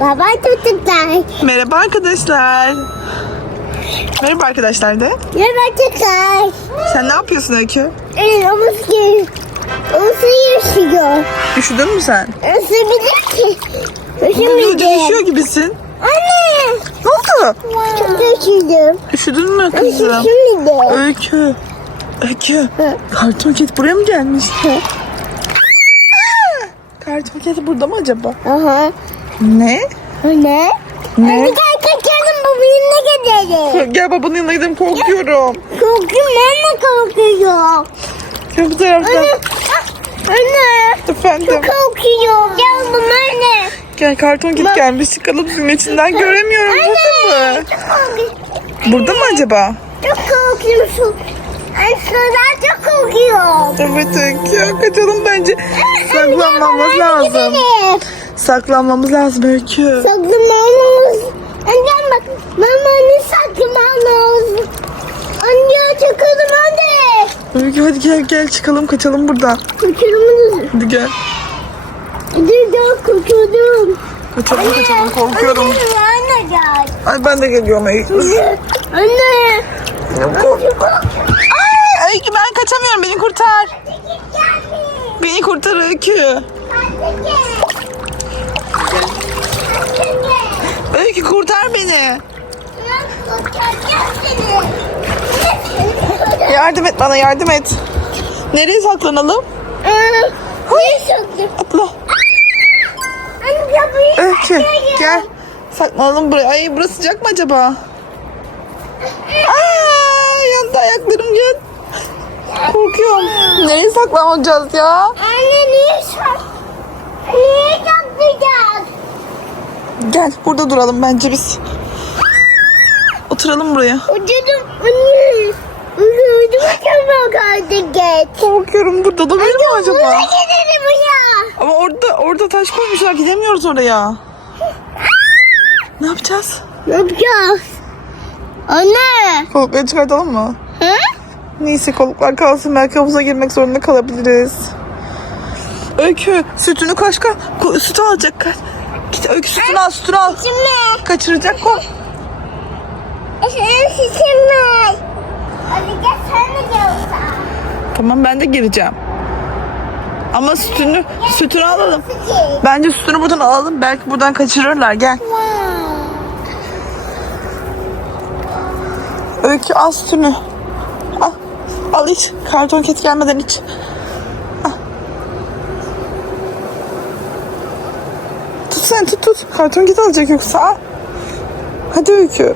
Baba çocuklar. Merhaba arkadaşlar. Merhaba arkadaşlar de. Merhaba çocuklar. Sen ne yapıyorsun Öykü? Evet, omuz gibi. Yaşıyor. Üşüdün mü sen? Bilir ki? Bugün Üşümedi. üşüyor gibisin. Anne. Ne oldu? Çok üşüdüm. Üşüdün mü kızım? Üşümedi. Öykü. Öykü. Karton ket buraya mı gelmiş? Karton ket burada mı acaba? Aha. Ne? Ne? Ne? Hadi gel kaçalım babanın gidelim. Gel babanın yanına gidelim korkuyorum. Korkuyorum ben de korkuyorum. Gel bu taraftan. Anne. Anne. Efendim. Korkuyorum. Gel baba anne. Gel karton ket gelmiş çıkalım sizin içinden göremiyorum. Burada mı? Çok korkuyorum. Burada mı acaba? Çok korkuyorsun. Ay sudan çok korkuyorum. Evet Öykü. Kaçalım bence. Saklanmamız lazım. Gidelim. Saklanmamız lazım Öykü. Saklamamız. Anne bak. Mama ne saklamamız. Anne çıkalım hadi. Öykü hadi gel gel çıkalım kaçalım buradan. Kaçırımız. Hadi gel. Dur dur kurtuldum. Kaçalım kaçalım korkuyorum. Anne, anne gel. Ay ben de geliyorum Öykü. Anne. Kork- Ay Öykü ben kaçamıyorum beni kurtar. Beni kurtar Öykü. Öykü kurtar beni. Yardım et bana yardım et. Nereye saklanalım? Atla. Öykü gel. Saklanalım buraya. Ay burası sıcak mı acaba? Aa, yandı ayaklarım gel. Korkuyorum. Nereye saklanacağız ya? Anne niye sak? Niye saklayacağız? Gel burada duralım bence biz. Oturalım buraya. Ucudum anne. Ucudum kaldı geç. Korkuyorum burada da böyle mi acaba? Buraya gidelim ya. Ama orada orada taş koymuşlar gidemiyoruz oraya. Ne yapacağız? Ne yapacağız? Anne. Kolukları çıkartalım mı? Hı? Neyse koluklar kalsın belki havuza girmek zorunda kalabiliriz. Öykü sütünü kaç kaç. Sütü alacak kaç. Git Öykü sütünü al. Kaçıracak ko. Senin sesin var. Hadi gel sen de gel. Tamam ben de gireceğim. Ama sütünü sütünü alalım. Bence sütünü buradan alalım. Belki buradan kaçırırlar. Gel. Öykü al sütünü. Al. Al iç. Karton ket gelmeden iç. Al. Tut sen tut tut. Karton ket alacak yoksa al. Hadi Öykü.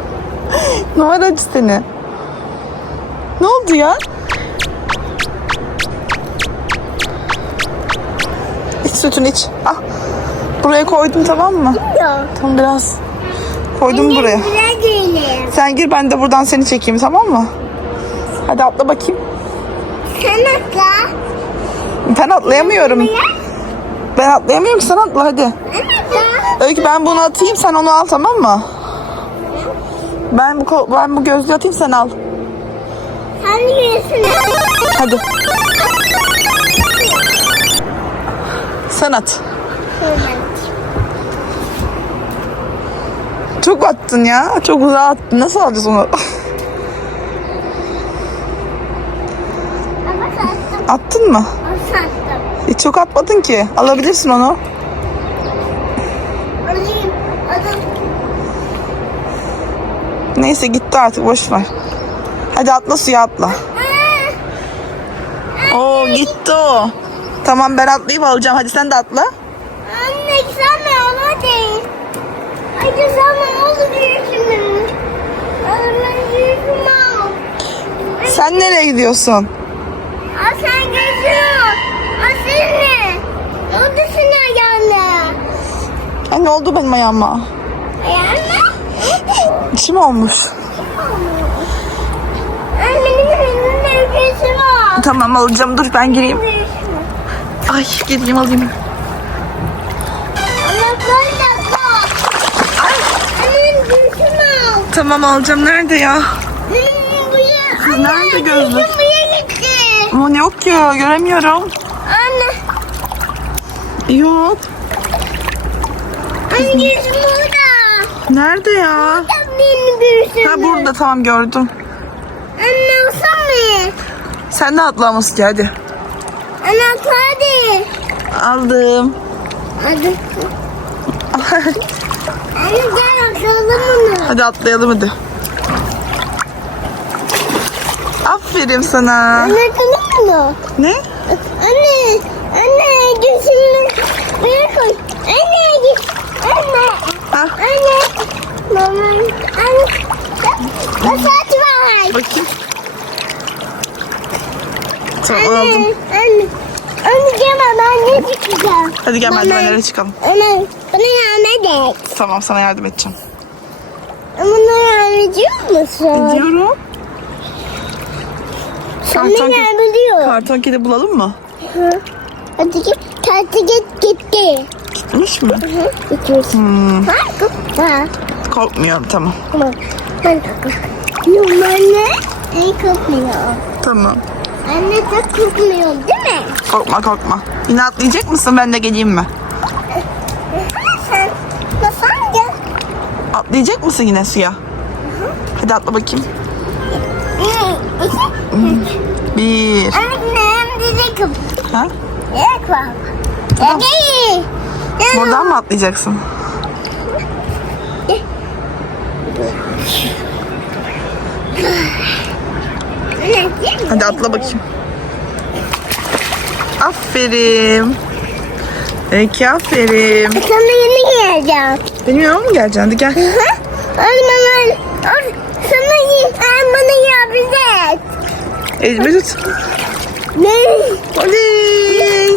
ne var acı seni? Ne oldu ya? İç sütünü iç. Al. Buraya koydum tamam mı? Ya. Tam biraz koydum buraya. Güzel değilim. Sen gir ben de buradan seni çekeyim tamam mı? Hadi atla bakayım. Sen atla. Ben atlayamıyorum. Ben atlayamıyorum sen atla hadi. Öykü ben bunu atayım sen onu al tamam mı? Ben bu ben bu gözlüğü atayım sen al. Sen de. Hadi. Sen at. Çok attın ya. Çok uzağa attın. Nasıl alacağız onu? Attın mı? O sattım. Hiç çok atmadın ki. Alabilirsin onu. Alayım. Adım. Neyse gitti artık boş ver. Hadi atla suya atla. Oo gitti o. Tamam ben atlayıp alacağım. Hadi sen de atla. Anne sen de ama değil. Hadi sen de büyüksün al. Sen nereye gidiyorsun? Ne? Oldu sana ayağına? Ay, ne oldu benim ayağıma? Ayağına? İçim olmuş. Annemin elinde öpücüğü var. Tamam alacağım. Dur ben gireyim. Ay gireyim alayım. Tamam alacağım. Nerede ya? Kız nerede gözlük? Buraya gitti. Ama yok ki göremiyorum. Anne. Yok. Anneciğim burada. Nerede ya? Sen beni büyüsün. Ha burada tamam gördüm. Anne olsana. Sen de atla ama Suki, hadi. Anne atla hadi. Aldım. Hadi. Anne gel atalım onu. hadi atlayalım hadi. Aferin sana. Anne atalım onu. Ne? Anne, anne gözünü bir koy. Anne Anne, Ha, anne. Mama, anne. Masaj var. bakayım. Tamam Anne, aldım. anne. Anne gel ben ne çıkacağım. Hadi gel merdivenlere çıkalım. Anne, bana yardım et. Tamam sana yardım edeceğim. Bana yardım ediyor musun? Diyorum. Sana Karton, ke- yardım ediyor. karton kedi bulalım mı? Hı. Hadi git, hadi git, gitti. Gitmiş mi? Hı, gitti. Hmm, Ha, ha. korkmuyorum tamam. Tamam. Ben Yok anne. İyi kokmuyor. Tamam. Anne de kokmuyor değil mi? Korkma korkma. Yine atlayacak mısın? Ben de geleyim mi? Sen nasıl gel? Atlayacak mısın yine suya? Hadi atla bakayım. Bir. Annem kıp. Ha? Yak var. Tamam. Gel. Buradan mı atlayacaksın? Hadi atla bakayım. Aferin. Peki aferin. Sana yeni geleceğim. Benim yanıma mı geleceksin? Hadi gel. Anne ben sana yeni Anne bana et. Elimi tut. Ne? Oley.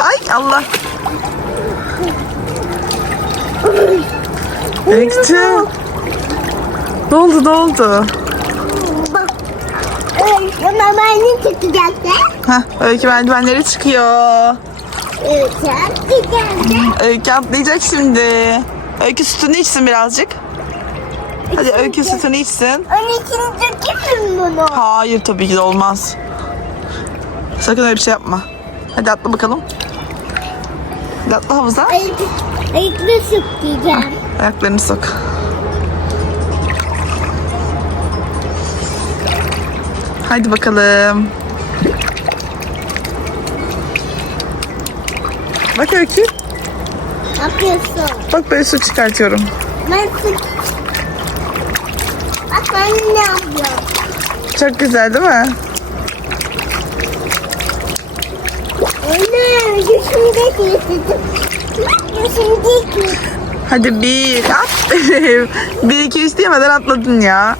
Ay Allah. Öykü. Ne oldu ne oldu? Bak. Evet, Ama ben ne çıkacaktı? Heh, Öykü merdivenlere çıkıyor. Evet, çıkacaktı. Öykü atlayacak şimdi. Öykü sütünü içsin birazcık. Hadi Öykü sütünü içsin. Onun için dökeyim bunu? Hayır tabii ki de olmaz. Sakın öyle bir şey yapma. Hadi atla bakalım. Hadi atla havuza. Ayık, ayıklı süt diyeceğim. Ayaklarını sok. Haydi bakalım. Bak Öykü. Ne yapıyorsun? Bak böyle su çıkartıyorum. Ben süt... Bak ben ne yapıyorum? Çok güzel değil mi? Anne, gözümde kestim. Hadi bir. Aferin. bir iki üç diyemeden atladın ya.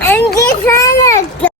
Önce sana